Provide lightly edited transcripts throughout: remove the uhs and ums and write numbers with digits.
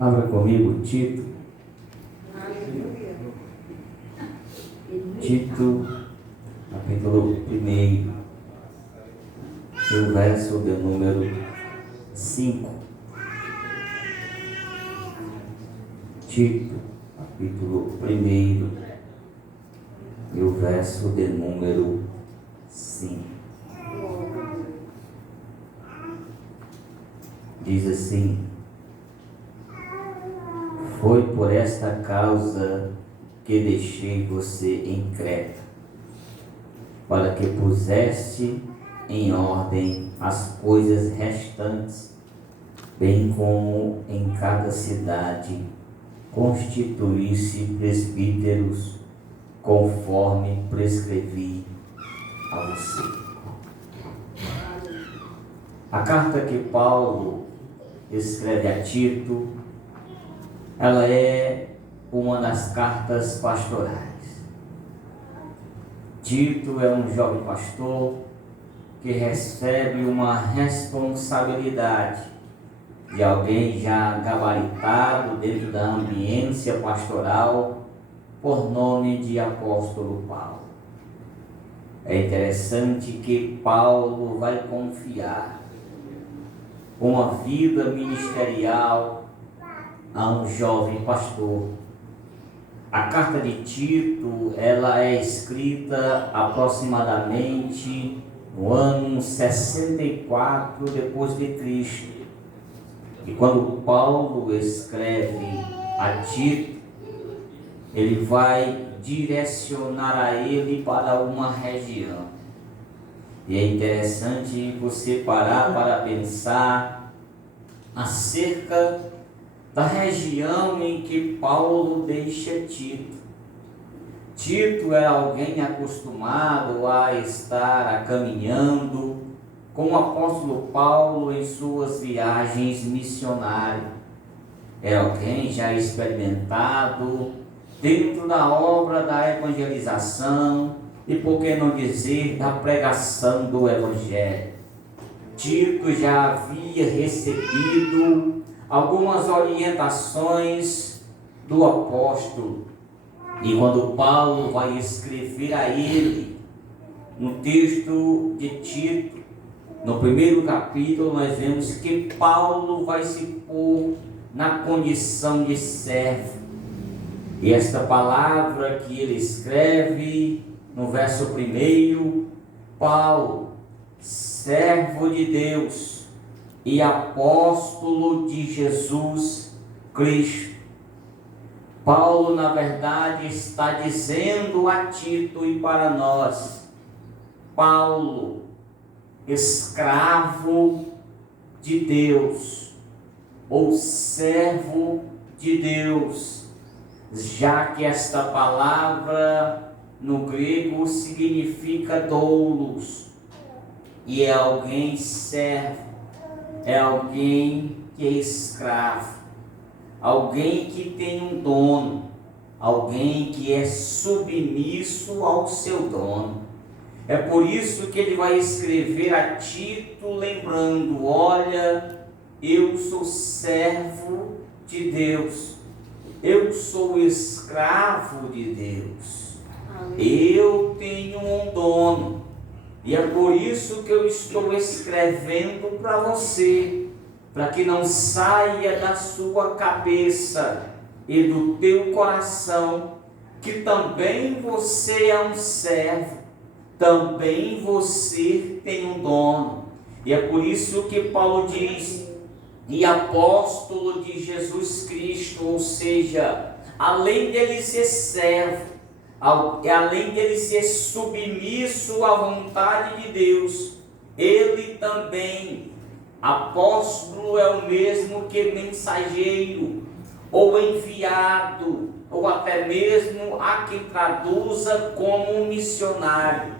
Abra comigo Tito. Tito, capítulo 1, e o verso de número 5. Tito, capítulo 1, e o verso de número 5. Diz assim: foi por esta causa que deixei você em Creta, para que puseste em ordem as coisas restantes, bem como em cada cidade constituísse presbíteros, conforme prescrevi a você. A carta que Paulo escreve a Tito, ela é uma das cartas pastorais. Tito é um jovem pastor que recebe uma responsabilidade de alguém já gabaritado dentro da ambiência pastoral, por nome de apóstolo Paulo. É interessante que Paulo vai confiar uma vida ministerial a um jovem pastor. A carta de Tito, ela é escrita aproximadamente no ano 64 depois de Cristo. E quando Paulo escreve a Tito, ele vai direcionar a ele para uma região. E é interessante você parar para pensar acerca da região em que Paulo deixa Tito. Tito era alguém acostumado a estar caminhando com o apóstolo Paulo em suas viagens missionárias. Era alguém já experimentado dentro da obra da evangelização e, por que não dizer, da pregação do evangelho. Tito já havia recebido algumas orientações do apóstolo. E quando Paulo vai escrever a ele, no texto de Tito, no primeiro capítulo, nós vemos que Paulo vai se pôr na condição de servo. E esta palavra que ele escreve no verso 1, Paulo, servo de Deus e apóstolo de Jesus Cristo. Paulo, na verdade, está dizendo a Tito e para nós: Paulo, escravo de Deus, ou servo de Deus, já que esta palavra no grego significa doulos, e é alguém servo, é alguém que é escravo, alguém que tem um dono, alguém que é submisso ao seu dono. É por isso que ele vai escrever a Tito lembrando: olha, eu sou servo de Deus, eu sou escravo de Deus, eu tenho um dono. E é por isso que eu estou escrevendo para você, para que não saia da sua cabeça e do teu coração que também você é um servo, também você tem um dono. E é por isso que Paulo diz: e apóstolo de Jesus Cristo, ou seja, além dele ser servo, além dele ser submisso à vontade de Deus, ele também, apóstolo é o mesmo que mensageiro, ou enviado, ou até mesmo há quem traduza como missionário.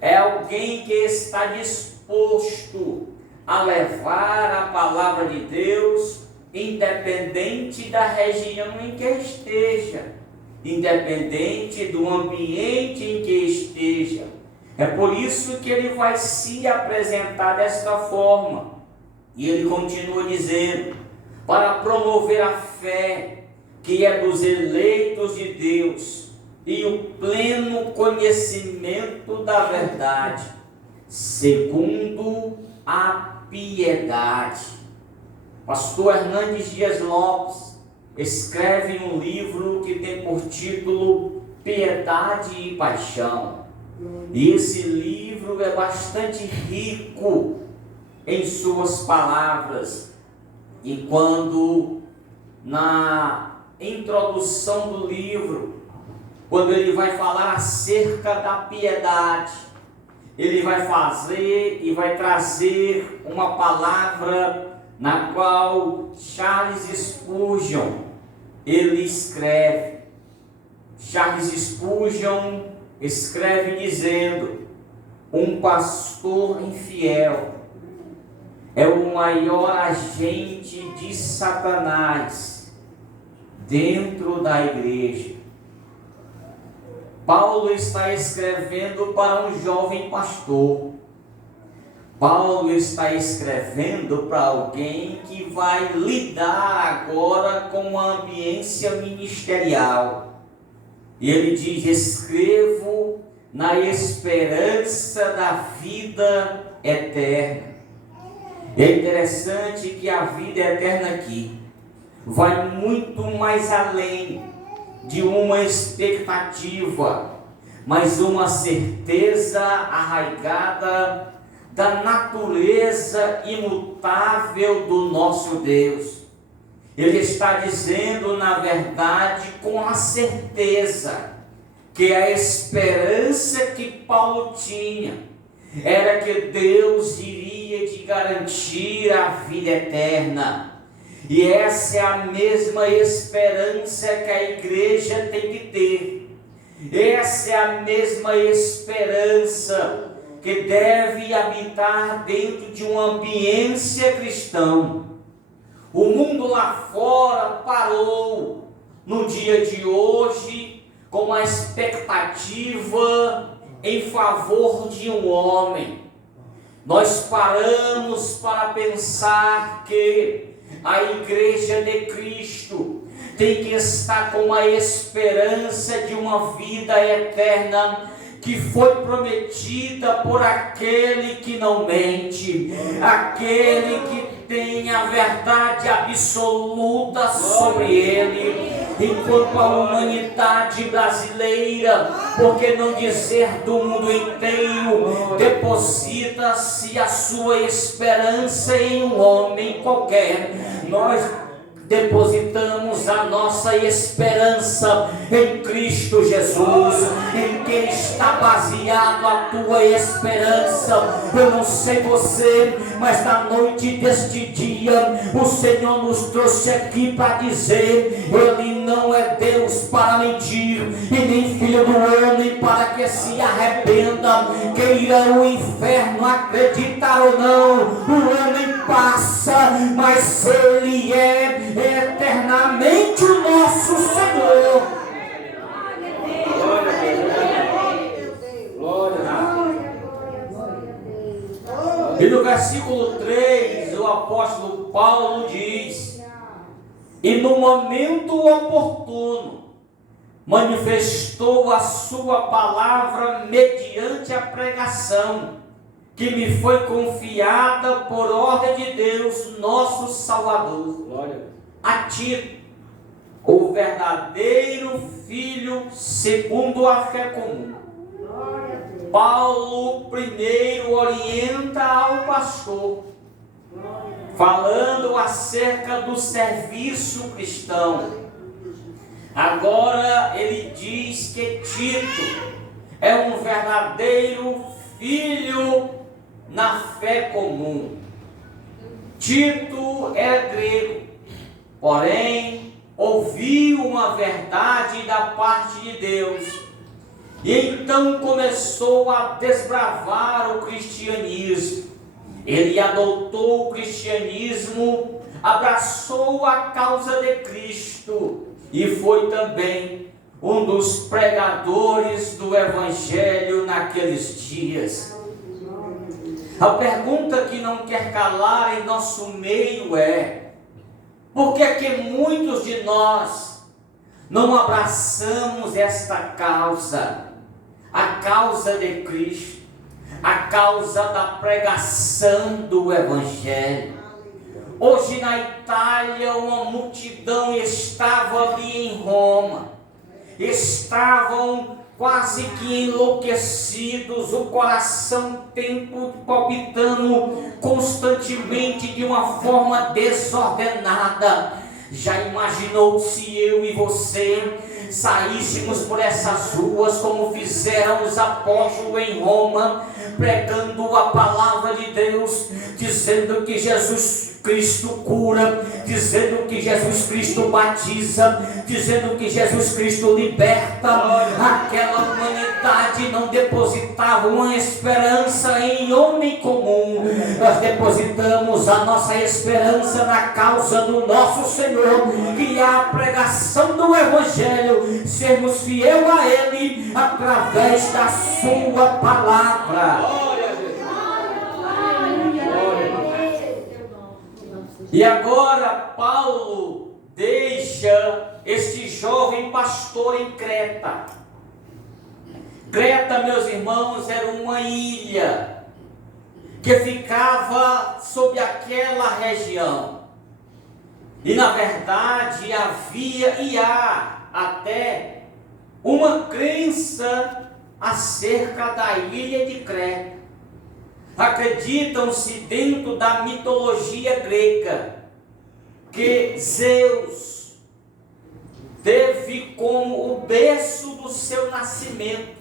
É alguém que está disposto a levar a palavra de Deus, independente da região em que esteja, independente do ambiente em que esteja. É por isso que ele vai se apresentar desta forma. E ele continua dizendo: para promover a fé que é dos eleitos de Deus e o pleno conhecimento da verdade, segundo a piedade. Pastor Hernandes Dias Lopes escreve um livro que tem por título Piedade e Paixão. E esse livro é bastante rico em suas palavras. E quando na introdução do livro, quando ele vai falar acerca da piedade, ele vai fazer e vai trazer uma palavra na qual Charles Spurgeon, ele escreve. Charles Spurgeon escreve dizendo: um pastor infiel é o maior agente de Satanás dentro da igreja. Paulo está escrevendo para um jovem pastor. Paulo está escrevendo para alguém que vai lidar agora com a ambiência ministerial. E ele diz: escrevo na esperança da vida eterna. É interessante que a vida eterna aqui vai muito mais além de uma expectativa, mas uma certeza arraigada da natureza imutável do nosso Deus. Ele está dizendo, na verdade, com a certeza, que a esperança que Paulo tinha era que Deus iria te garantir a vida eterna. E essa é a mesma esperança que a igreja tem que ter. Essa é a mesma esperança que deve habitar dentro de uma ambiência cristã. O mundo lá fora parou no dia de hoje com uma expectativa em favor de um homem. Nós paramos para pensar que a igreja de Cristo tem que estar com a esperança de uma vida eterna que foi prometida por aquele que não mente, aquele que tem a verdade absoluta sobre ele. Enquanto a humanidade brasileira, por que não dizer do mundo inteiro, deposita-se a sua esperança em um homem qualquer, nós depositamos a nossa esperança em Cristo Jesus. Em quem está baseado a tua esperança? Eu não sei você, mas na noite deste dia o Senhor nos trouxe aqui para dizer: Ele não é Deus para mentir, e nem filho do homem para que se arrependa. Queira o inferno acreditar ou não, o homem passa, mas Ele é eternamente o nosso Senhor. E no versículo 3, o apóstolo Paulo diz: e no momento oportuno manifestou a sua palavra mediante a pregação que me foi confiada por ordem de Deus, nosso Salvador. Glória. A Tito, o verdadeiro filho segundo a fé comum. Paulo primeiro orienta ao pastor, falando acerca do serviço cristão. Agora ele diz que Tito é um verdadeiro filho na fé comum. Tito era grego, porém ouviu uma verdade da parte de Deus, e então começou a desbravar o cristianismo. Ele adotou o cristianismo, abraçou a causa de Cristo e foi também um dos pregadores do Evangelho naqueles dias. A pergunta que não quer calar em nosso meio é: Por que que muitos de nós não abraçamos esta causa? A causa de Cristo, a causa da pregação do Evangelho. Hoje na Itália, uma multidão estava ali em Roma, estavam quase que enlouquecidos, o coração tempo palpitando constantemente de uma forma desordenada. Já imaginou se eu e você saíssemos por essas ruas como fizeram os apóstolos em Roma, pregando a palavra de Deus, dizendo que Jesus Cristo cura, dizendo que Jesus Cristo batiza, dizendo que Jesus Cristo liberta? Aquela humanidade não depositava uma esperança em homem comum. Nós depositamos a nossa esperança na causa do nosso Senhor, que é a pregação do Evangelho, sermos fiel a Ele através da sua palavra. E agora Paulo deixa este jovem pastor em Creta. Creta, meus irmãos, era uma ilha que ficava sobre aquela região. E na verdade havia e há até uma crença acerca da ilha de Creta. Acreditam-se dentro da mitologia grega que Zeus teve como o berço do seu nascimento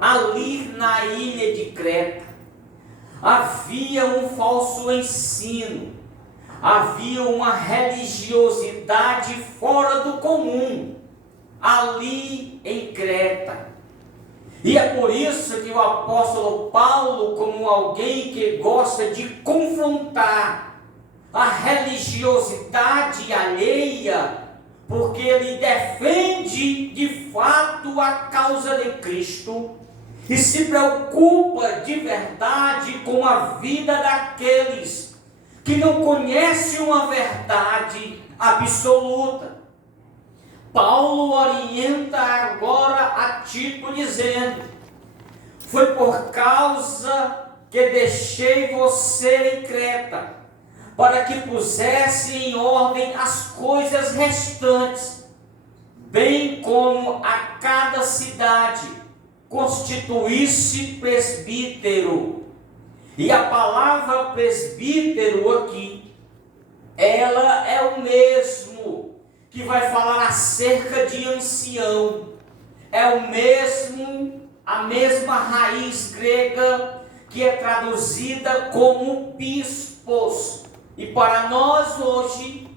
ali na ilha de Creta. Havia um falso ensino, havia uma religiosidade fora do comum ali em Creta. E é por isso que o apóstolo Paulo, como alguém que gosta de confrontar a religiosidade alheia, porque ele defende de fato a causa de Cristo e se preocupa de verdade com a vida daqueles que não conhecem uma verdade absoluta. Paulo orienta agora a Tito dizendo: foi por causa que deixei você em Creta, para que pusesse em ordem as coisas restantes, bem como a cada cidade constituísse presbítero. E a palavra presbítero aqui, ela é o mesmo que vai falar acerca de ancião. É a mesma raiz grega que é traduzida como bispos. E para nós hoje,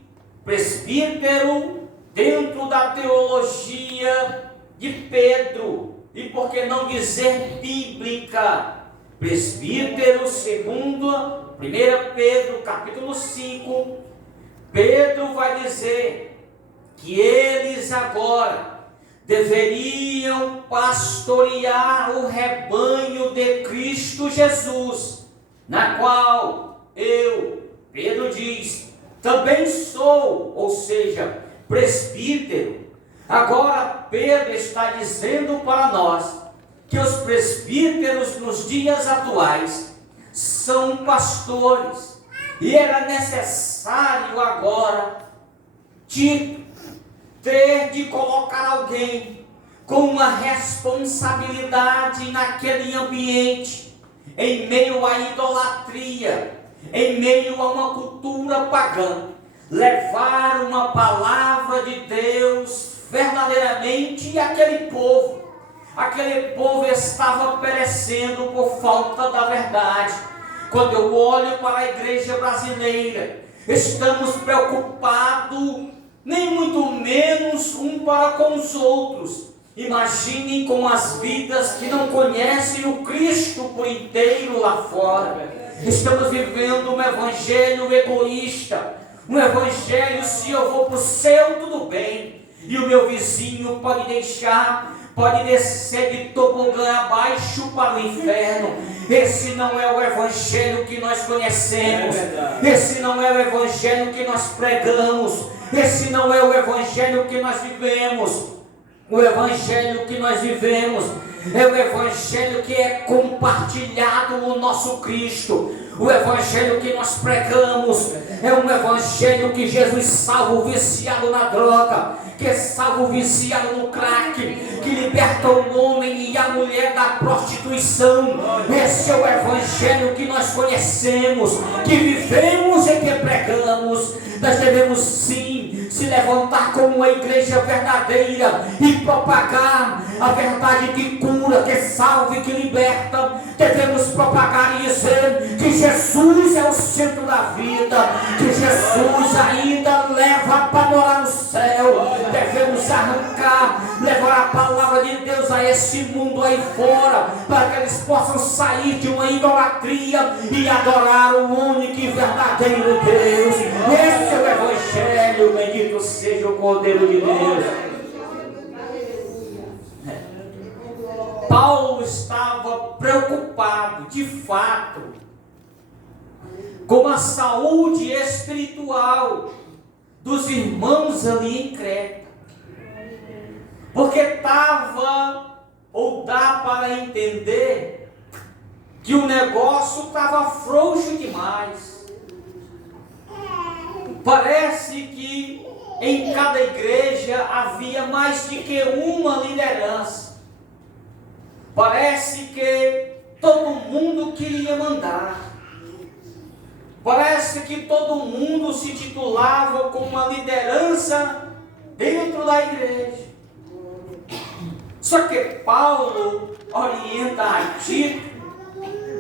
presbítero, dentro da teologia de Pedro, e por que não dizer bíblica, presbítero segundo 1 Pedro capítulo 5, Pedro vai dizer que eles agora deveriam pastorear o rebanho de Cristo Jesus, na qual eu, Pedro diz, também sou, ou seja, presbítero. Agora Pedro está dizendo para nós que os presbíteros nos dias atuais são pastores, e era necessário agora ter de colocar alguém com uma responsabilidade naquele ambiente, em meio à idolatria, em meio a uma cultura pagã, levar uma palavra de Deus verdadeiramente àquele povo. Aquele povo estava perecendo por falta da verdade. Quando eu olho para a igreja brasileira, estamos preocupados, nem muito menos um para com os outros. Imaginem com as vidas que não conhecem o Cristo por inteiro lá fora. Estamos vivendo um evangelho egoísta, um evangelho: se eu vou para o céu, tudo bem, e o meu vizinho pode deixar, pode descer de tobogã abaixo para o inferno. Esse não é o evangelho que nós conhecemos, esse não é o evangelho que nós pregamos, esse não é o evangelho que nós vivemos. O evangelho que nós vivemos é o evangelho que é compartilhado no nosso Cristo. O evangelho que nós pregamos é um evangelho que Jesus salva o viciado na droga, que salva o viciado no crack, que liberta o homem e a mulher da prostituição. Esse é o evangelho que nós conhecemos, que vivemos e que pregamos. Nós devemos sim se levantar como uma igreja verdadeira e propagar a verdade que cura, que salva e que liberta. Devemos propagar e dizer que Jesus é o centro da vida, que Jesus ainda leva para morar no céu. Devemos levar a palavra de Deus a esse mundo aí fora, para que eles possam sair de uma idolatria e adorar o único e verdadeiro Deus. Esse é o evangelho, bendito seja o Cordeiro de Deus. Paulo estava preocupado, de fato, com a saúde espiritual dos irmãos ali em Creta, porque dá para entender que o negócio estava frouxo demais. Parece que em cada igreja havia mais de que uma liderança. Parece que todo mundo queria mandar. Parece que todo mundo se titulava como uma liderança dentro da igreja. Só que Paulo orienta a Tito,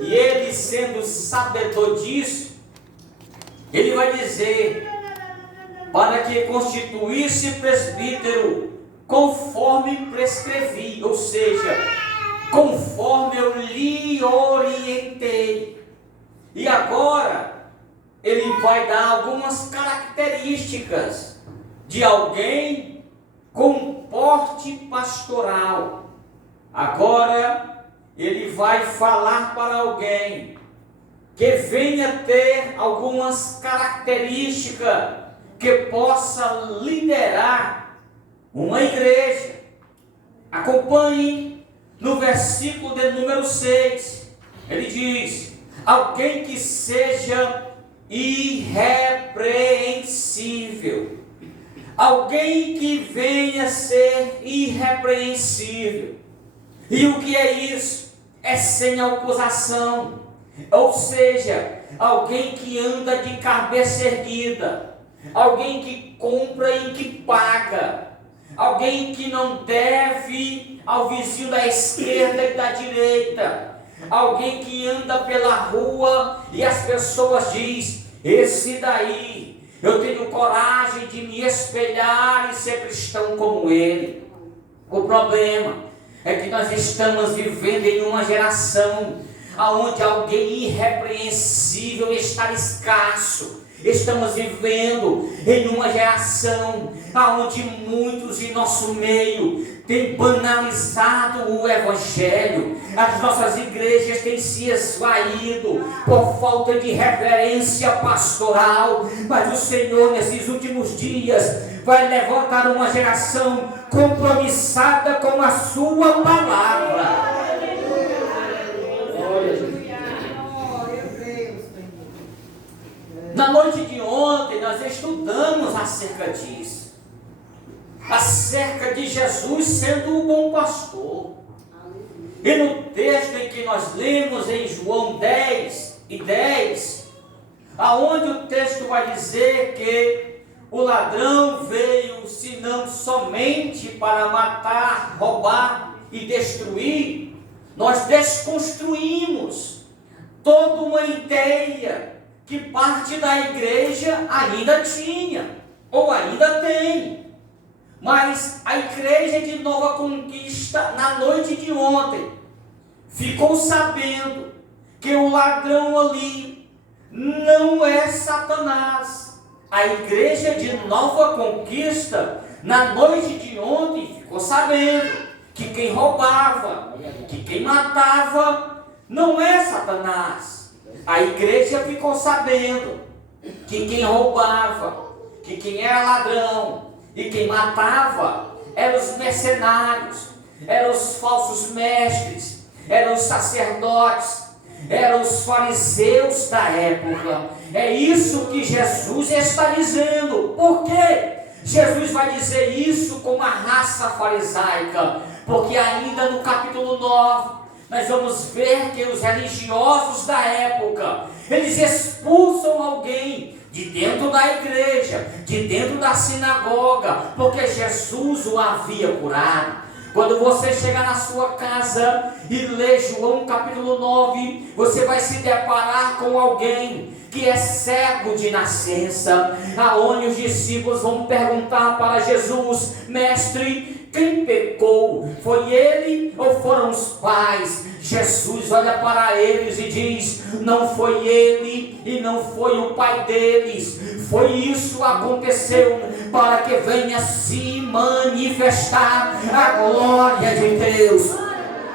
e ele, sendo sabedor disso, ele vai dizer para que constituísse presbítero conforme prescrevi, ou seja, conforme eu lhe orientei. E agora ele vai dar algumas características de alguém com porte pastoral. Agora ele vai falar para alguém que venha ter algumas características que possa liderar uma igreja. Acompanhe no versículo de número 6. Ele diz: alguém que seja irrepreensível. Alguém que venha ser irrepreensível. E o que é isso? É sem acusação. Ou seja, alguém que anda de cabeça erguida, alguém que compra e que paga, alguém que não deve ao vizinho da esquerda e da direita, alguém que anda pela rua e as pessoas dizem: esse daí, eu tenho coragem de me espelhar e ser cristão como ele. O problema é que nós estamos vivendo em uma geração onde alguém irrepreensível está escasso. Estamos vivendo em uma geração onde muitos em nosso meio têm banalizado o evangelho. As nossas igrejas têm se esvaído por falta de reverência pastoral. Mas o Senhor, nesses últimos dias, vai levantar uma geração compromissada com a sua palavra. Na noite de ontem nós estudamos acerca disso, acerca de Jesus sendo o bom pastor. E no texto em que nós lemos em João 10:10, aonde o texto vai dizer que o ladrão veio senão somente para matar, roubar e destruir, nós desconstruímos toda uma ideia que parte da igreja ainda tinha, ou ainda tem. Mas a igreja de Nova Conquista, na noite de ontem, ficou sabendo que o ladrão ali não é Satanás. A igreja de Nova Conquista, na noite de ontem, ficou sabendo que quem roubava, que quem matava, não é Satanás. A igreja ficou sabendo que quem roubava, que quem era ladrão e quem matava eram os mercenários, eram os falsos mestres, eram os sacerdotes, eram os fariseus da época. É isso que Jesus está dizendo. Por quê? Jesus vai dizer isso com uma raça farisaica, porque ainda no capítulo 9 nós vamos ver que os religiosos da época, eles expulsam alguém de dentro da igreja, de dentro da sinagoga, porque Jesus o havia curado. Quando você chegar na sua casa e ler João capítulo 9, você vai se deparar com alguém que é cego de nascença, aonde os discípulos vão perguntar para Jesus: mestre, quem pecou? Foi ele ou foram os pais? Jesus olha para eles e diz: não foi ele e não foi o pai deles. Foi isso aconteceu para que venha se manifestar a glória de Deus.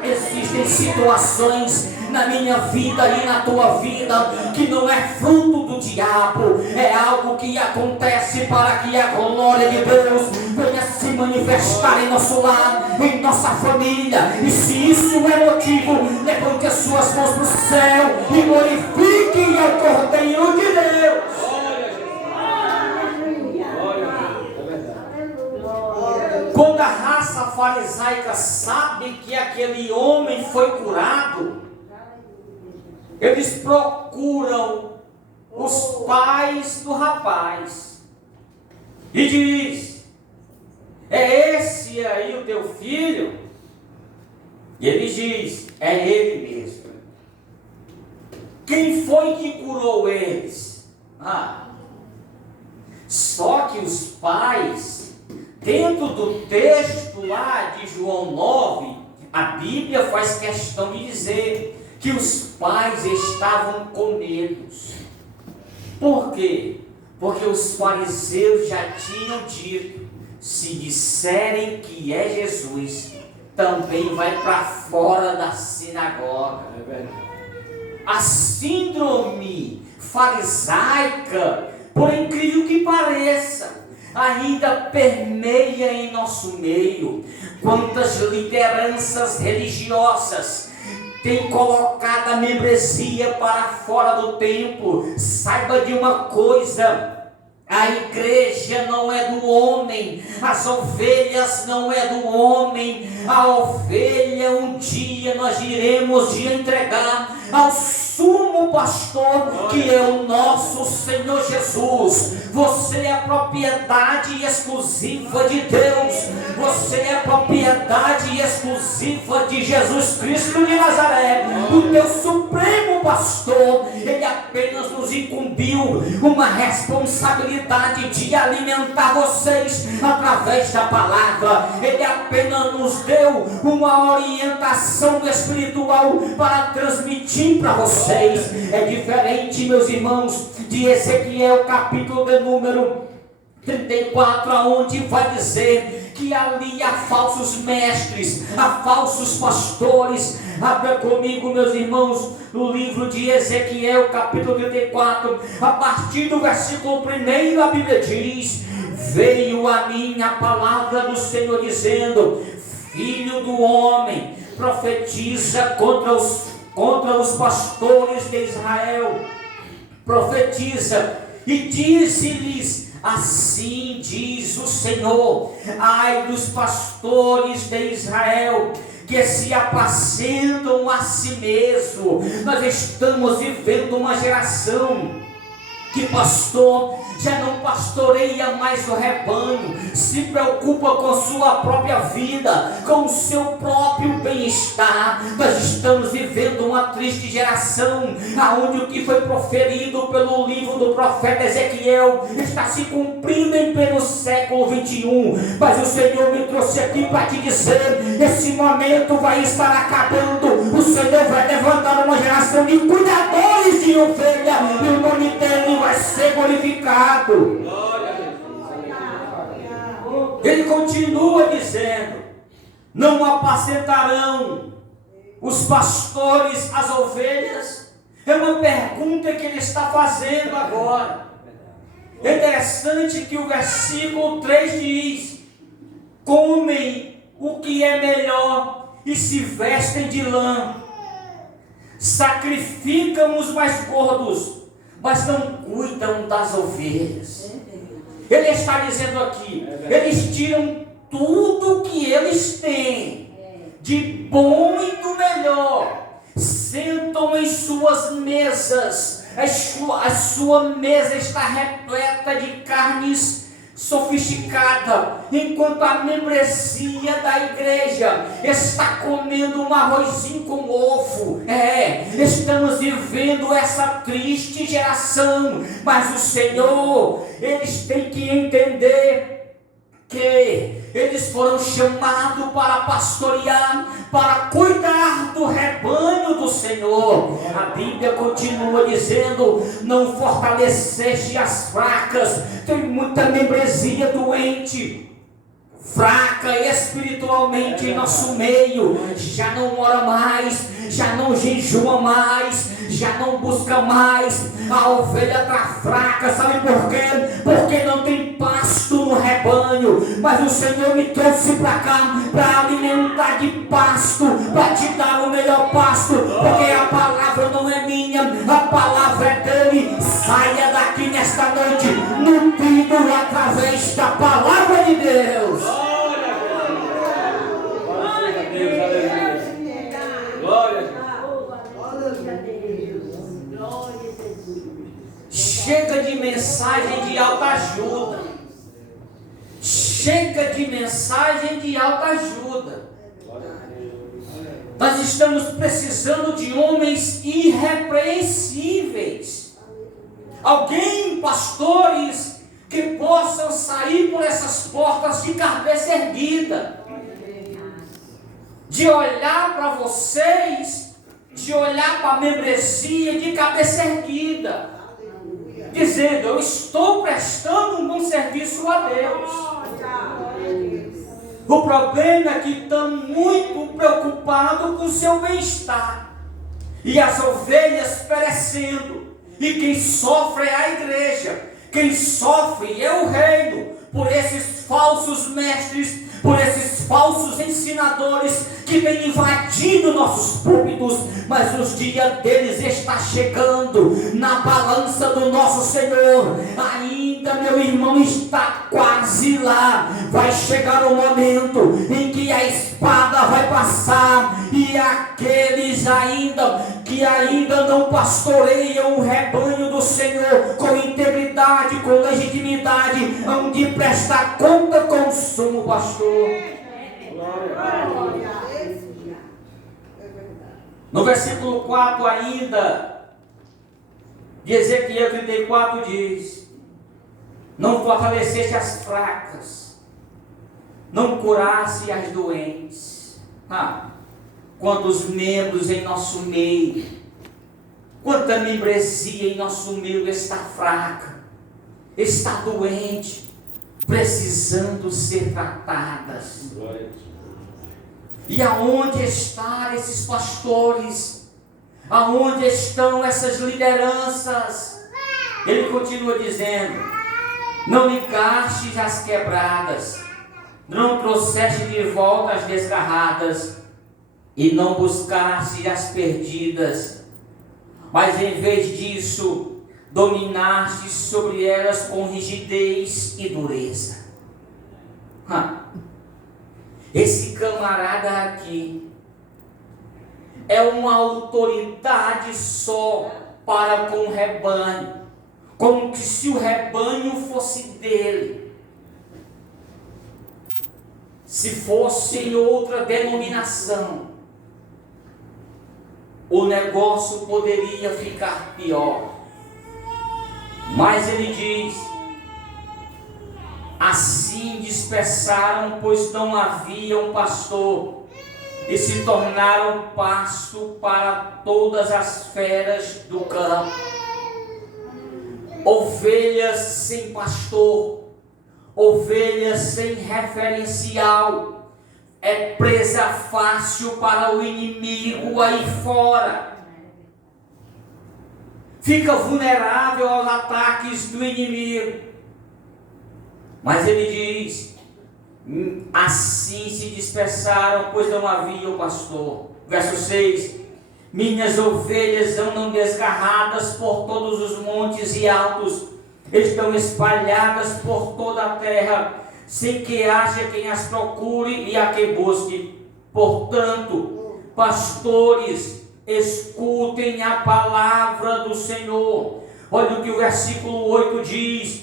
Existem situações na minha vida e na tua vida que não é fruto do diabo, é algo que acontece para que a glória de Deus venha se manifestar em nosso lar, em nossa família. E se isso é motivo, levante as suas mãos para o céu e glorifique ao Cordeiro de Deus. Quando a raça farisaica sabe que aquele homem foi curado, eles procuram os pais do rapaz e diz: é esse aí o teu filho? E ele diz: é ele mesmo. Quem foi que curou eles? Só que os pais, dentro do texto lá de João 9, a Bíblia faz questão de dizer que os pais estavam com medo. Por quê? Porque os fariseus já tinham dito: se disserem que é Jesus, também vai para fora da sinagoga. A síndrome farisaica, por incrível que pareça, ainda permeia em nosso meio. Quantas lideranças religiosas tem colocado a membresia para fora do templo. Saiba de uma coisa: a igreja não é do homem, as ovelhas não é do homem. A ovelha um dia nós iremos de entregar ao sumo pastor, que é o nosso Senhor Jesus. Você é a propriedade exclusiva de Deus. Você é a propriedade exclusiva de Jesus Cristo de Nazaré, o teu supremo pastor. Ele apenas nos incumbiu uma responsabilidade de alimentar vocês através da palavra. Ele apenas nos deu uma orientação espiritual para transmitir para vocês. É diferente, meus irmãos, de Ezequiel capítulo de número 34, aonde vai dizer que ali há falsos mestres, há falsos pastores. Abra comigo, meus irmãos, no livro de Ezequiel capítulo 34, a partir do versículo 1, a Bíblia diz: veio a mim a palavra do Senhor dizendo: filho do homem, profetiza contra os pastores de Israel. Profetiza e dize-lhes: assim diz o Senhor, ai dos pastores de Israel, que se apacentam a si mesmo. Nós estamos vivendo uma geração que pastor já não pastoreia mais o rebanho, se preocupa com sua própria vida, com o seu próprio bem-estar. Nós estamos vivendo uma triste geração, aonde o que foi proferido pelo livro do profeta Ezequiel está se cumprindo em pleno século 21. Mas o Senhor me trouxe aqui para te dizer: esse momento vai estar acabando. O Senhor vai levantar uma geração de cuidadores de ovelha, e o nome dele vai ser glorificado. Ele continua dizendo: Não apacentarão os pastores as ovelhas? É uma pergunta que ele está fazendo agora. É interessante que o versículo 3 diz: comem o que é melhor e se vestem de lã, sacrificam os mais gordos, mas não cuidam das ovelhas. Ele está dizendo aqui, eles tiram tudo que eles têm de bom e do melhor, sentam em suas mesas, a sua mesa está repleta de carnes sofisticada, enquanto a membresia da igreja está comendo um arrozinho com ovo. Estamos vivendo essa triste geração, mas o Senhor, eles têm que entender que eles foram chamados para pastorear, para cuidar do rebanho do Senhor. A Bíblia continua dizendo: não fortaleceste as fracas. Tem muita membresia doente, fraca espiritualmente em nosso meio, já não ora mais, já não jejua mais, já não busca mais. A ovelha está fraca, sabe por quê? Porque não tem pasto no rebanho. Mas o Senhor me trouxe para cá para alimentar de pasto, para te dar o melhor pasto, porque a palavra não é minha, a palavra é dele. Saia daqui nesta noite nutrido através da palavra de Deus. Chega de mensagem de autoajuda. Chega de mensagem de autoajuda. Nós estamos precisando de homens irrepreensíveis. Alguém, pastores, que possam sair por essas portas de cabeça erguida, de olhar para vocês, de olhar para a membresia de cabeça erguida, dizendo: eu estou prestando um bom serviço a Deus. O problema é que estão muito preocupados com o seu bem-estar, e as ovelhas perecendo, e quem sofre é a igreja, quem sofre é o reino, por esses falsos mestres, por esses falsos ensinadores que têm invadido nossos púlpitos. Mas os dias deles está chegando na balança do nosso Senhor. Ainda, meu irmão, está quase lá. Vai chegar o momento em que a espada vai passar, e aqueles que ainda não pastoreiam o rebanho do Senhor com integridade, com legitimidade, hão de prestar conta com o sumo pastor. No versículo 4 ainda, de Ezequiel 34 diz: não fortaleceste as fracas, não curasse as doentes. Quantos membros em nosso meio, quanta membresia em nosso meio está fraca, está doente, precisando ser tratadas. E aonde estão esses pastores? Aonde estão essas lideranças? Ele continua dizendo: não ligastes as quebradas, não trouxeste de volta as desgarradas, e não buscaste as perdidas, mas em vez disso, dominaste sobre elas com rigidez e dureza. Esse camarada aqui é uma autoridade só para com o rebanho, como que se o rebanho fosse dele. Se fosse em outra denominação, o negócio poderia ficar pior. Mas ele diz: assim dispersaram, pois não havia um pastor, e se tornaram pasto para todas as feras do campo. Ovelhas sem pastor, ovelhas sem referencial, é presa fácil para o inimigo aí fora. Fica vulnerável aos ataques do inimigo. Mas ele diz: assim se dispersaram, pois não havia o pastor. Verso 6: minhas ovelhas andam desgarradas por todos os montes e altos, estão espalhadas por toda a terra, sem que haja quem as procure e a quem busque. Portanto, pastores, escutem a palavra do Senhor. Olha o que o versículo 8 diz: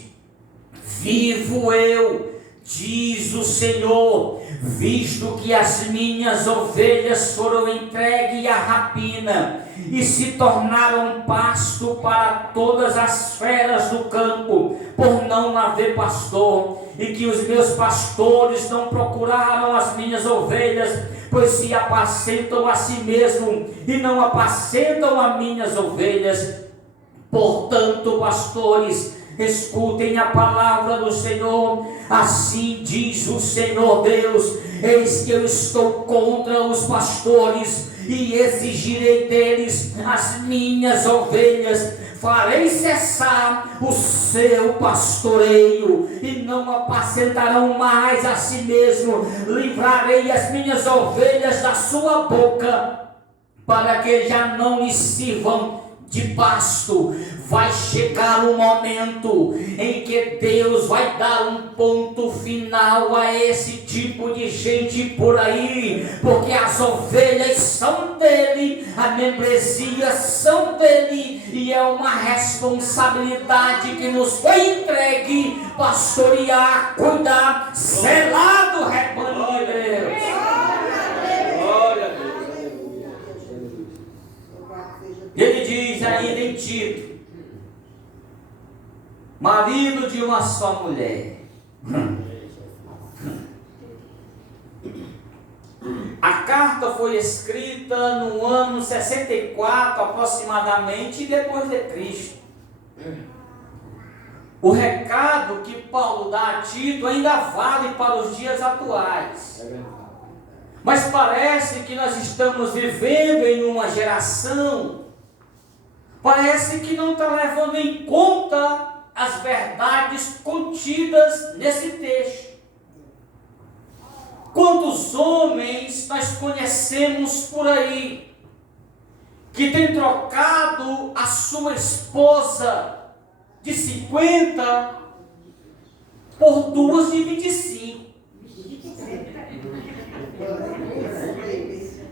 vivo eu, diz o Senhor, visto que as minhas ovelhas foram entregues à rapina e se tornaram pasto para todas as feras do campo, por não haver pastor, e que os meus pastores não procuraram as minhas ovelhas, pois se apacentam a si mesmo e não apacentam as minhas ovelhas. Portanto, pastores, escutem a palavra do Senhor. Assim diz o Senhor Deus: eis que eu estou contra os pastores e exigirei deles as minhas ovelhas. Farei cessar o seu pastoreio e não apacentarão mais a si mesmo. Livrarei as minhas ovelhas da sua boca, para que já não lhes sirvam de pasto. Vai chegar um momento em que Deus vai dar um ponto final a esse tipo de gente por aí, porque as ovelhas são dele, a membresia são dele, e é uma responsabilidade que nos foi entregue: pastorear, cuidar, zelar do rebanho de Deus. Glória a Deus. Ele diz ainda em Tito: marido de uma só mulher. A carta foi escrita no ano 64 aproximadamente depois de Cristo. O recado que Paulo dá a Tito ainda vale para os dias atuais. Mas parece que nós estamos vivendo em uma geração, parece que não está levando em conta as verdades contidas nesse texto. Quantos homens nós conhecemos por aí que tem trocado a sua esposa de 50 por duas de 25?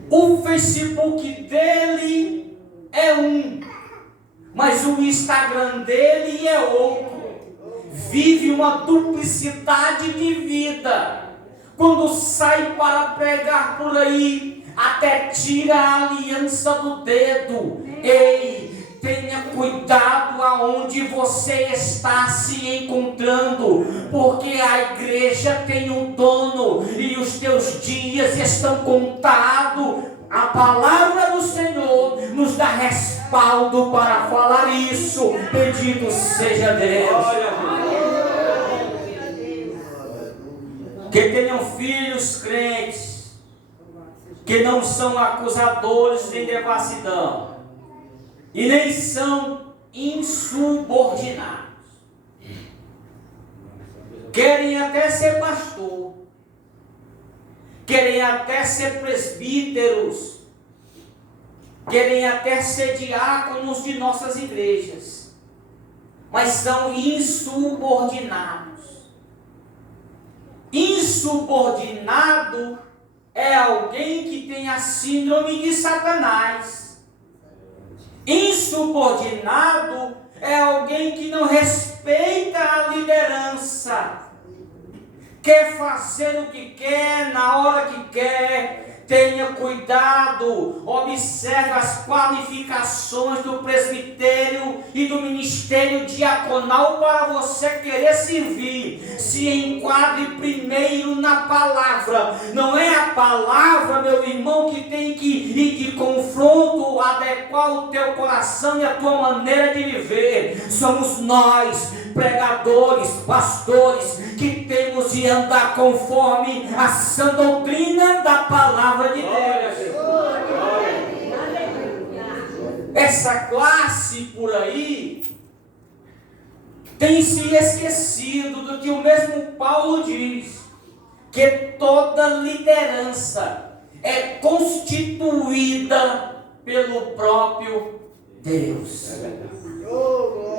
O Facebook dele é um, mas o Instagram dele é outro. Vive uma duplicidade de vida. Quando sai para pregar por aí, até tira a aliança do dedo. Ei, tenha cuidado aonde você está se encontrando, porque a igreja tem um dono e os teus dias estão contados. A palavra do Senhor nos dá respaldo para falar isso. Bendito seja Deus. Que tenham filhos crentes, que não são acusadores de devassidão e nem são insubordinados. Querem até ser pastor, querem até ser presbíteros, querem até ser diáconos de nossas igrejas, mas são insubordinados. Insubordinado é alguém que tem a síndrome de Satanás. Insubordinado é alguém que não respeita a liderança, quer fazer o que quer, na hora que quer. Tenha cuidado, observe as qualificações do presbitério e do ministério diaconal para você querer servir. Se enquadre primeiro na palavra. Não é a palavra, meu irmão, que tem que ir de confronto, adequar o teu coração e a tua maneira de viver. Somos nós, pregadores, pastores, que temos de andar conforme a sã doutrina da palavra de Deus. Essa classe por aí tem se esquecido do que o mesmo Paulo diz, que toda liderança é constituída pelo próprio Deus.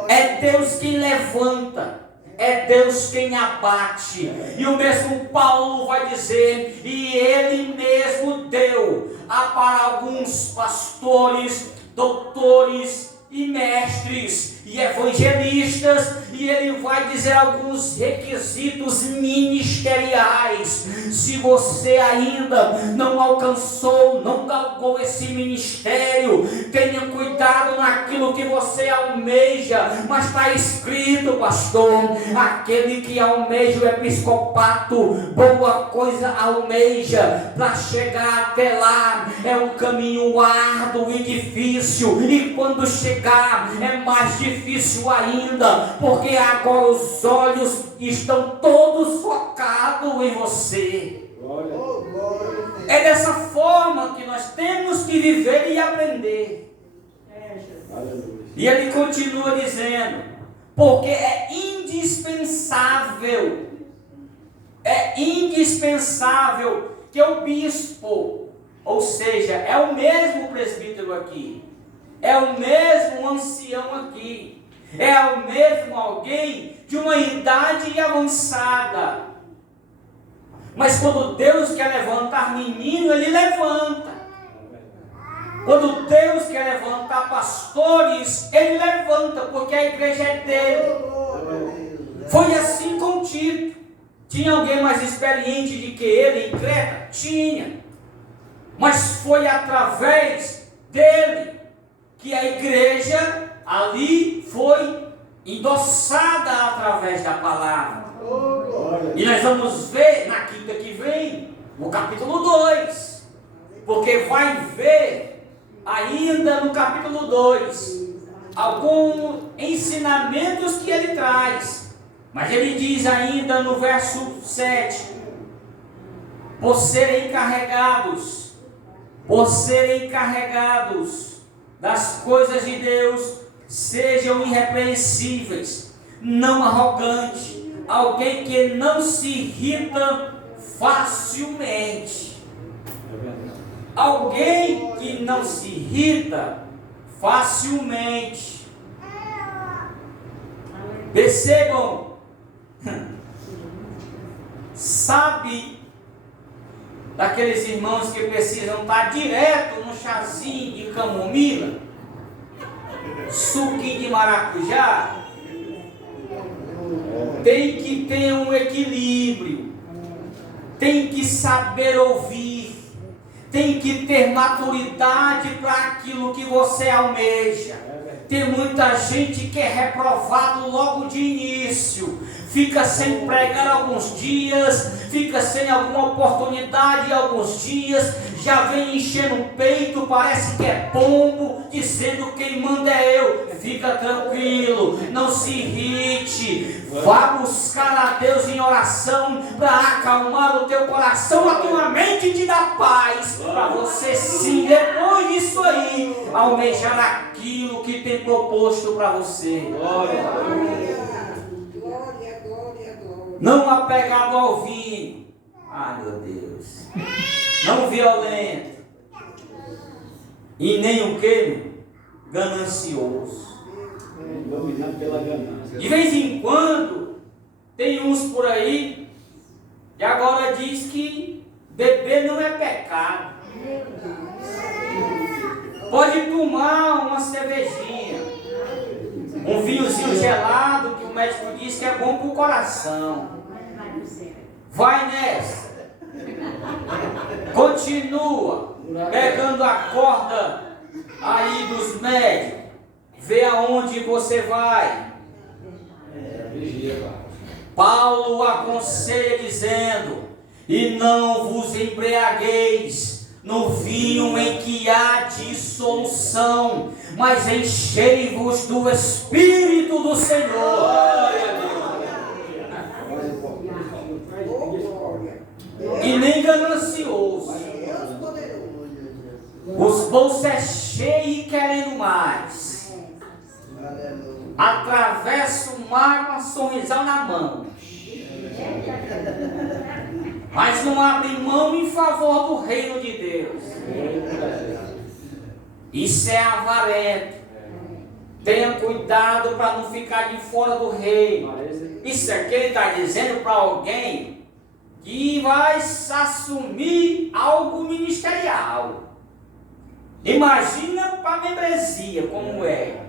É Deus quem levanta, é Deus quem abate. E o mesmo Paulo vai dizer, e ele mesmo deu para alguns pastores, doutores e mestres e evangelistas, e ele vai dizer alguns requisitos ministeriais. Se você ainda não alcançou, não galgou esse ministério, tenha cuidado naquilo que você almeja. Mas está escrito, pastor, aquele que almeja o episcopato, boa coisa almeja. Para chegar até lá é um caminho árduo e difícil, e quando chegar é mais difícil ainda, porque agora os olhos estão todos focados em você. É dessa forma que nós temos que viver e aprender. E ele continua dizendo, porque é indispensável que o bispo, ou seja, é o mesmo presbítero aqui, é o mesmo ancião aqui, é o mesmo alguém de uma idade avançada. Mas quando Deus quer levantar menino, Ele levanta. Quando Deus quer levantar pastores, Ele levanta, porque a igreja é dele. Foi assim com Tito. Tinha alguém mais experiente do que ele em Creta? Tinha. Mas foi através dele que a igreja ali foi endossada através da palavra. E nós vamos ver na quinta que vem, no capítulo 2, porque vai ver ainda no capítulo 2 alguns ensinamentos que ele traz. Mas ele diz ainda no verso 7, por serem carregados das coisas de Deus, sejam irrepreensíveis, não arrogantes, alguém que não se irrita facilmente. Alguém que não se irrita facilmente. Percebam, sabe daqueles irmãos que precisam estar direto no chazinho de camomila, suquinho de maracujá? Tem que ter um equilíbrio, tem que saber ouvir, tem que ter maturidade para aquilo que você almeja. Tem muita gente que é reprovado logo de início, fica sem pregar alguns dias, fica sem alguma oportunidade alguns dias, já vem enchendo o peito, parece que é pombo, dizendo quem manda é eu. Fica tranquilo, não se irrite, vá buscar a Deus em oração para acalmar o teu coração, a tua mente te dá paz, para você sim, depois disso aí, almejar aquilo que tem proposto para você. Não apegado ao vinho, ai meu Deus, não violento, e nem o que? Ganancioso. Dominado pela ganância. De vez em quando tem uns por aí que agora diz que beber não é pecado. Pode tomar uma cervejinha, um vinhozinho gelado, que o médico diz que é bom para o coração. Vai nessa. Continua pegando a corda aí dos médicos. Vê aonde você vai. Paulo aconselha dizendo, e não vos embriagueis no vinho em que há dissolução, mas enchei-vos do Espírito do Senhor. E nem ganancioso. Os bolsos é cheio e querendo mais. Atravessa o mar com a sorrisal na mão. Mas não abre mão em favor do reino de Deus. Isso é avarento. Tenha cuidado para não ficar de fora do reino. Isso aqui ele está dizendo para alguém que vai assumir algo ministerial. Imagina para a membresia como é.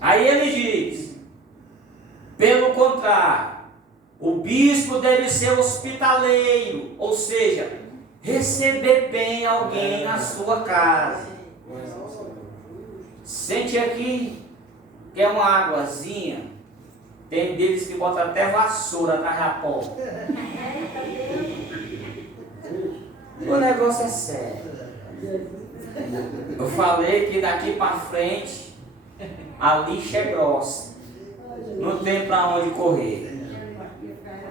Aí ele diz, pelo contrário, o bispo deve ser hospitaleiro, ou seja, receber bem alguém na sua casa. Sente aqui, quer uma águazinha? Tem deles que botam até vassoura atrás da porta. O negócio é sério. Eu falei que daqui para frente a lixa é grossa. Não tem para onde correr.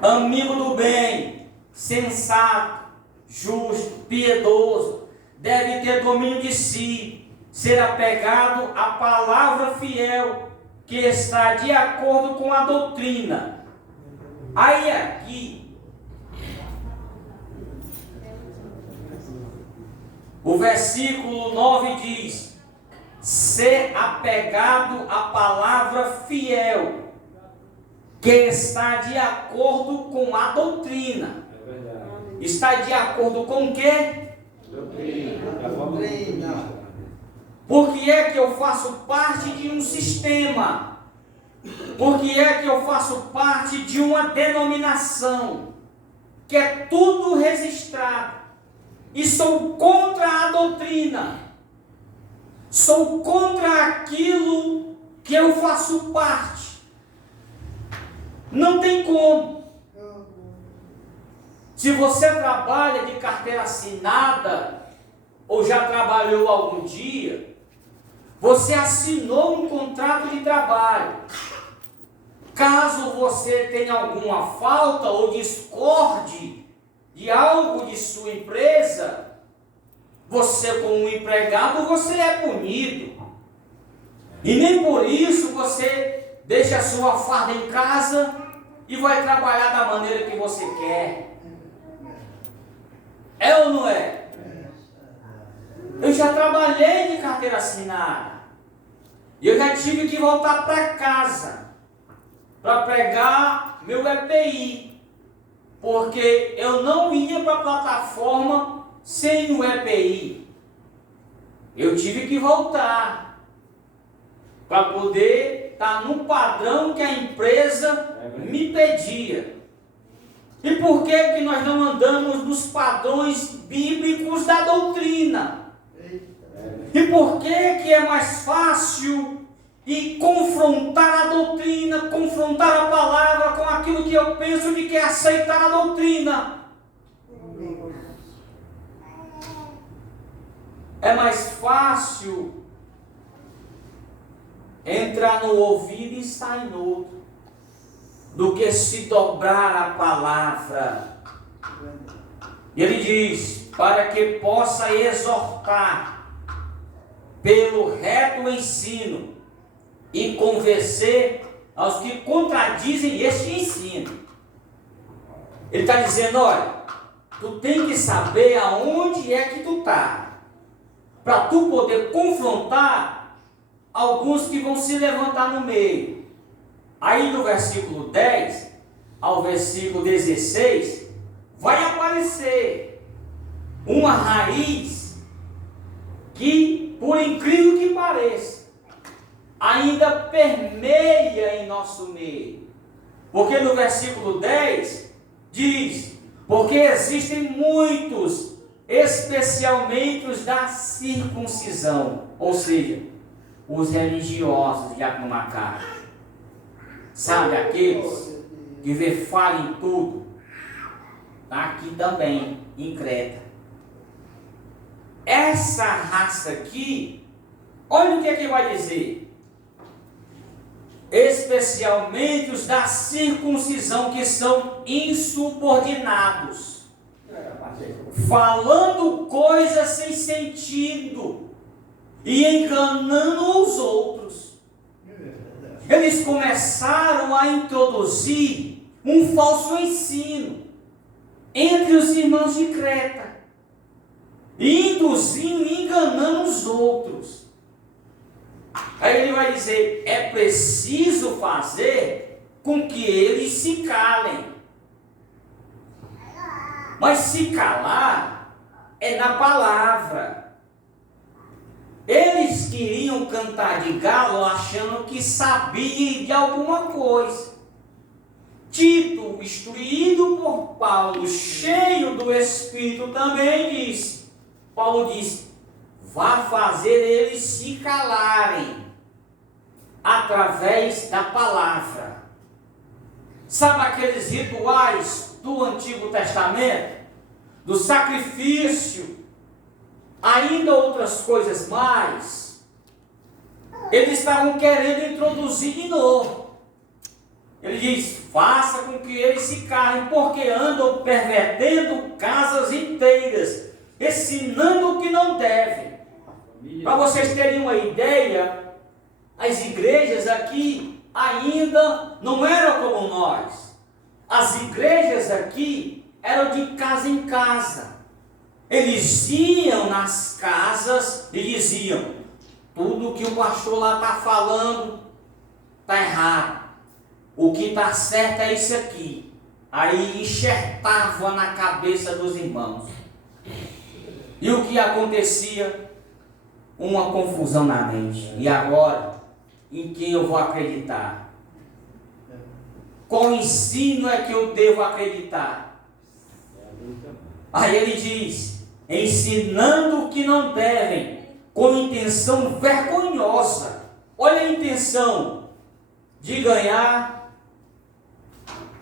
Amigo do bem, sensato, justo, piedoso, deve ter domínio de si, ser apegado à palavra fiel, que está de acordo com a doutrina. Aí aqui, o versículo 9 diz, ser apegado à palavra fiel, que está de acordo com a doutrina. Está de acordo com o quê? Doutrina. Por que é que eu faço parte de um sistema? Por que é que eu faço parte de uma denominação? Que é tudo registrado. E sou contra a doutrina. Sou contra aquilo que eu faço parte. Não tem como. Se você trabalha de carteira assinada, ou já trabalhou algum dia, você assinou um contrato de trabalho. Caso você tenha alguma falta ou discorde de algo de sua empresa, você como empregado, você é punido. E nem por isso você deixa a sua farda em casa e vai trabalhar da maneira que você quer. É ou não é? Eu já trabalhei de carteira assinada. E eu já tive que voltar para casa para pegar meu EPI. Porque eu não ia para a plataforma sem o EPI. Eu tive que voltar para poder estar no padrão que a empresa me pedia. E por que nós não andamos nos padrões bíblicos da doutrina? E por que é mais fácil confrontar a doutrina, confrontar a palavra com aquilo que eu penso de que é aceitar a doutrina? É mais fácil entrar no ouvido e sair no outro, do que se dobrar a palavra. E ele diz, para que possa exortar pelo reto ensino e convencer aos que contradizem este ensino. Ele está dizendo, olha, tu tem que saber aonde é que tu está, para tu poder confrontar alguns que vão se levantar no meio. Aí do versículo 10 ao versículo 16, vai aparecer uma raiz que, por incrível que pareça, ainda permeia em nosso meio. Porque no versículo 10 diz, porque existem muitos, especialmente os da circuncisão, ou seja, os religiosos de Acumacá. Sabe, aqueles que vê falha em tudo, está aqui também, em Creta. Essa raça aqui, olha o que é que vai dizer. especialmente os da circuncisão, que são insubordinados, falando coisas sem sentido e enganando os outros. Eles começaram a introduzir um falso ensino entre os irmãos de Creta, induzindo e enganando os outros. Aí ele vai dizer: é preciso fazer com que eles se calem. Mas se calar é na palavra. Eles queriam cantar de galo achando que sabia de alguma coisa. Tito, instruído por Paulo, cheio do Espírito, também disse: Paulo disse, vá fazer eles se calarem através da palavra. Sabe aqueles rituais do Antigo Testamento? Do sacrifício, ainda outras coisas mais. Eles estavam querendo introduzir de novo. Ele diz: faça com que eles se calem, porque andam pervertendo casas inteiras, ensinando o que não devem. Para vocês terem uma ideia, as igrejas aqui ainda não eram como nós. As igrejas aqui eram de casa em casa. Eles iam nas casas e diziam: tudo que o pastor lá está falando está errado. O que está certo é isso aqui. Aí enxertava na cabeça dos irmãos. E o que acontecia? Uma confusão na mente. E agora, em quem eu vou acreditar? Qual ensino é que eu devo acreditar? Aí ele diz: ensinando o que não devem, com intenção vergonhosa. Olha a intenção de ganhar.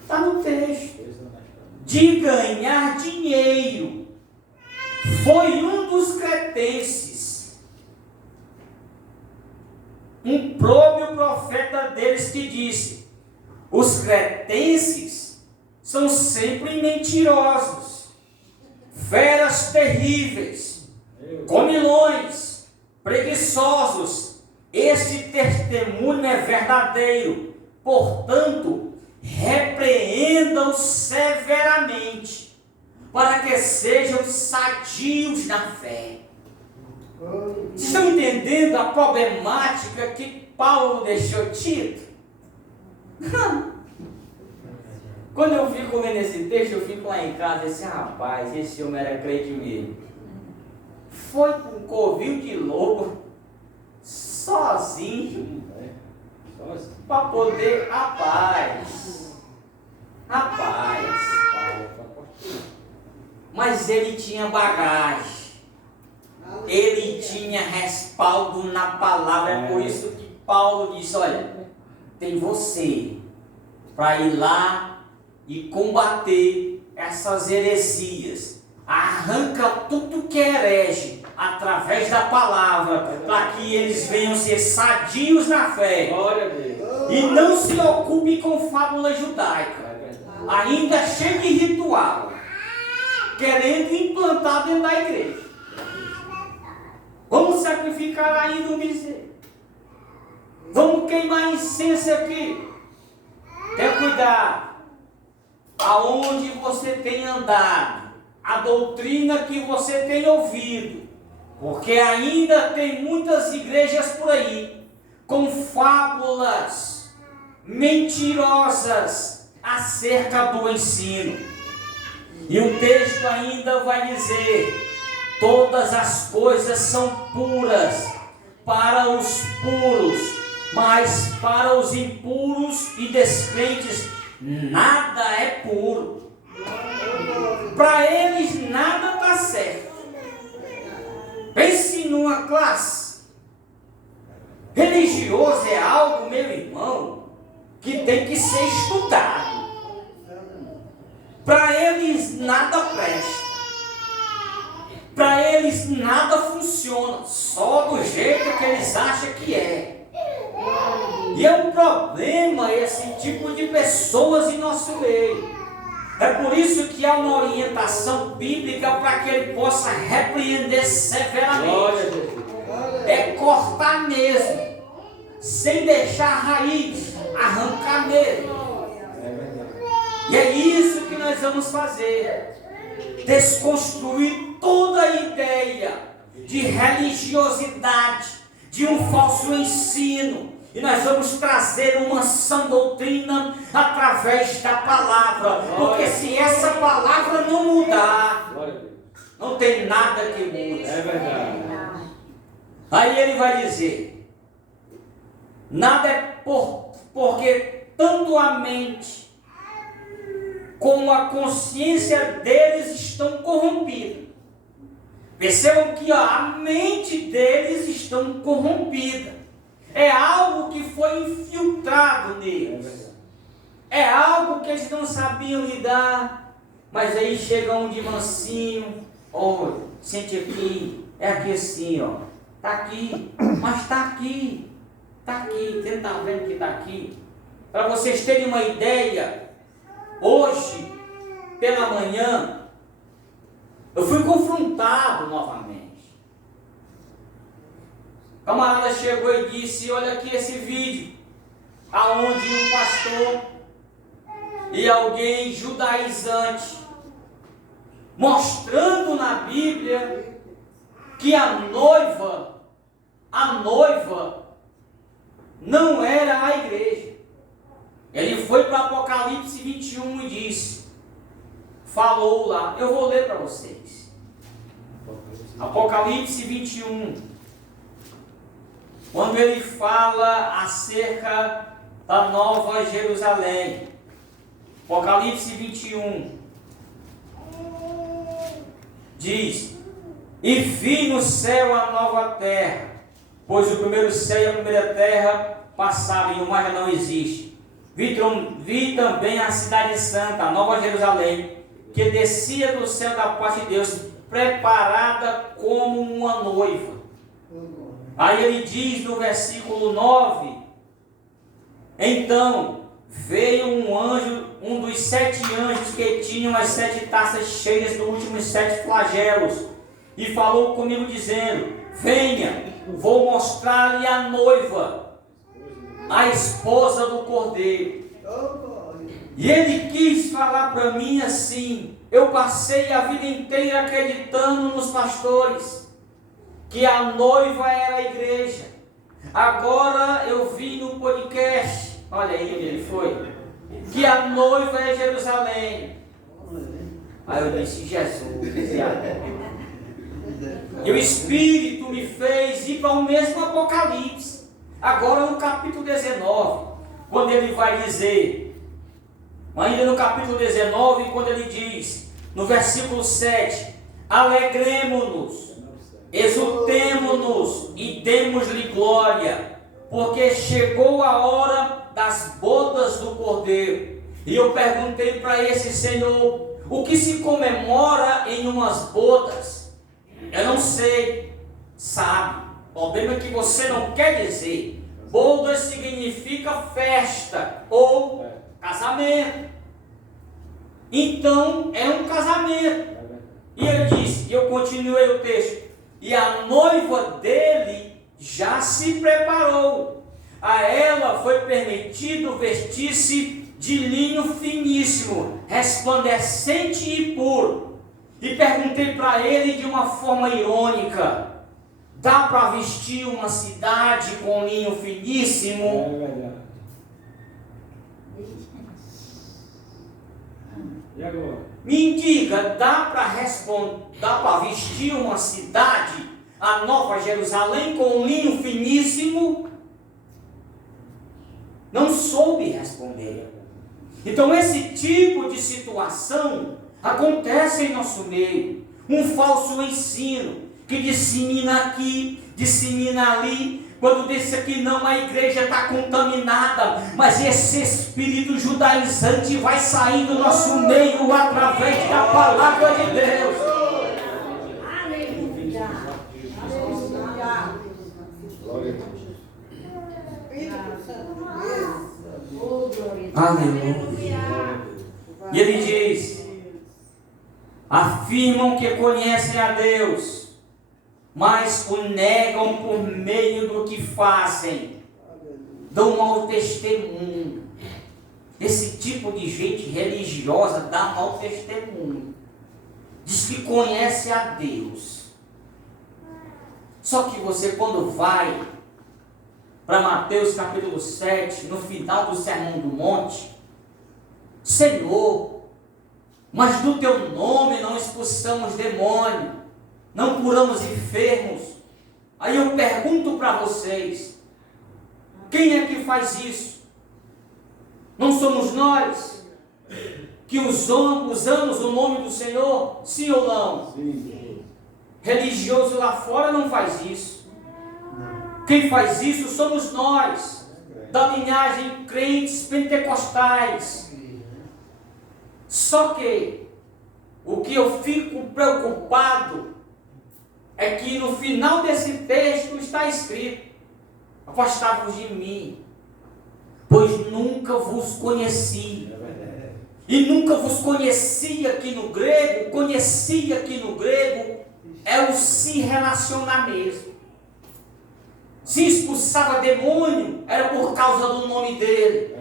Está no texto. De ganhar dinheiro. Foi um dos cretenses, um próprio profeta deles, que disse: os cretenses são sempre mentirosos, feras terríveis, comilões, preguiçosos. Este testemunho é verdadeiro. Portanto, repreenda-os severamente, para que sejam sadios na fé. Vocês estão entendendo a problemática que Paulo deixou Tito? Quando eu fico lendo esse texto, eu fico lá em casa e disse: rapaz, esse homem era crente mesmo. Foi com um covil de lobo, sozinho, para poder, rapaz. Mas ele tinha bagagem, ele tinha respaldo na palavra. É por isso que Paulo disse: olha, tem você para ir lá e combater essas heresias. Arranca tudo que é herege através da palavra, para que eles venham ser sadios na fé. Glória a Deus. E não se ocupe com fábula judaica, ainda cheio de ritual, querendo implantar dentro da igreja. Vamos sacrificar ainda um bezerro, vamos queimar incenso aqui. Tenha cuidado aonde você tem andado, a doutrina que você tem ouvido, porque ainda tem muitas igrejas por aí com fábulas mentirosas acerca do ensino. E o texto ainda vai dizer: todas as coisas são puras para os puros, mas para os impuros e descrentes nada é puro. Para eles nada está certo. Pense numa classe. Religioso é algo, meu irmão, que tem que ser estudado. Para eles nada presta. Para eles nada funciona, só do jeito que eles acham que é. E é um problema esse tipo de pessoas em nosso meio. É por isso que há uma orientação bíblica para que ele possa repreender severamente. É cortar mesmo, sem deixar a raiz, arrancar mesmo. E é isso que nós vamos fazer. Desconstruir toda a ideia de religiosidade, de um falso ensino. E nós vamos trazer uma sã doutrina através da palavra. Porque se essa palavra não mudar, não tem nada que mude. É verdade. Aí ele vai dizer: nada é porque tanto a mente como a consciência deles estão corrompidas. Percebam que a mente deles estão corrompida. É algo que foi infiltrado neles. É algo que eles não sabiam lidar. Mas aí chega um de mansinho. Sente aqui. É aqui assim, ó. Está aqui. Mas está aqui. Está aqui. Você está vendo que está aqui? Para vocês terem uma ideia, hoje, pela manhã, eu fui confrontado novamente. O camarada chegou e disse: olha aqui esse vídeo, aonde um pastor e alguém judaizante, mostrando na Bíblia que a noiva não era a igreja. Ele foi para Apocalipse 21 e disse, falou lá, eu vou ler para vocês. Apocalipse 21. Quando ele fala acerca da Nova Jerusalém. Apocalipse 21. Diz: e vi no céu a nova terra, pois o primeiro céu e a primeira terra passaram e o mar já não existe. Vi também a cidade santa, a Nova Jerusalém, que descia do céu da parte de Deus, preparada como uma noiva. Aí ele diz no versículo 9: então veio um anjo, um dos 7 anjos que tinham as 7 taças cheias dos últimos 7 flagelos, e falou comigo dizendo: venha, vou mostrar-lhe a noiva, a esposa do Cordeiro. E ele quis falar para mim assim. Eu passei a vida inteira acreditando nos pastores que a noiva era a igreja. Agora eu vi no podcast, olha aí onde ele foi, que a noiva é Jerusalém. Aí eu disse: Jesus. E o Espírito me fez ir para o mesmo Apocalipse, agora no capítulo 19, quando ele vai dizer, ainda no capítulo 19, quando ele diz, no versículo 7, alegremo-nos, exultemo-nos e demos-lhe glória, porque chegou a hora das bodas do Cordeiro. E eu perguntei para esse Senhor: o que se comemora em umas bodas? Eu não sei, sabe? O problema é que você não quer dizer. Bodas significa festa ou casamento. Então é um casamento. E ele disse, e eu continuei o texto: e a noiva dele já se preparou. A ela foi permitido vestir-se de linho finíssimo, resplandecente e puro. E perguntei para ele de uma forma irônica: dá para vestir uma cidade com linho finíssimo? E agora? Me diga, dá para vestir uma cidade, a Nova Jerusalém, com linho finíssimo? Não soube responder. Então esse tipo de situação acontece em nosso meio. Um falso ensino que dissemina aqui, dissemina ali. Quando disse que não, a igreja está contaminada, mas esse espírito judaizante vai sair do nosso meio através da palavra de Deus. Aleluia. Glória a Deus. Aleluia. E ele diz: afirmam que conhecem a Deus, mas o negam por meio do que fazem. Dão mau testemunho. Esse tipo de gente religiosa dá mau testemunho. Diz que conhece a Deus. Só que você, quando vai para Mateus capítulo 7, no final do Sermão do Monte: Senhor, mas do teu nome não expulsamos demônio, não curamos enfermos. Aí eu pergunto para vocês: quem é que faz isso? Não somos nós que usamos o nome do Senhor? Sim ou não? Sim. Religioso lá fora não faz isso. Quem faz isso somos nós, da linhagem crentes pentecostais. Só que o que eu fico preocupado é que no final desse texto está escrito: afastai-vos de mim, pois nunca vos conheci. E nunca vos conheci aqui no grego, é o se relacionar mesmo. Se expulsava demônio, era por causa do nome dele.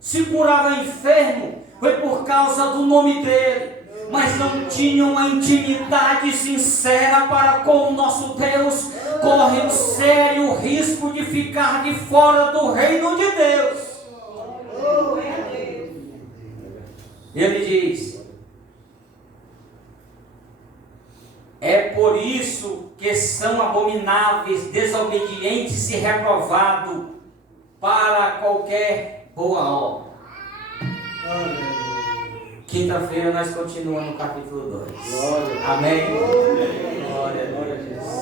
Se curava enfermo, foi por causa do nome dele. Mas não tinham uma intimidade sincera para com o nosso Deus. Corre um sério risco de ficar de fora do reino de Deus. Ele diz: é por isso que são abomináveis, desobedientes e reprovados para qualquer boa obra. Quinta-feira nós continuamos no capítulo 2. Amém? Glória a Deus.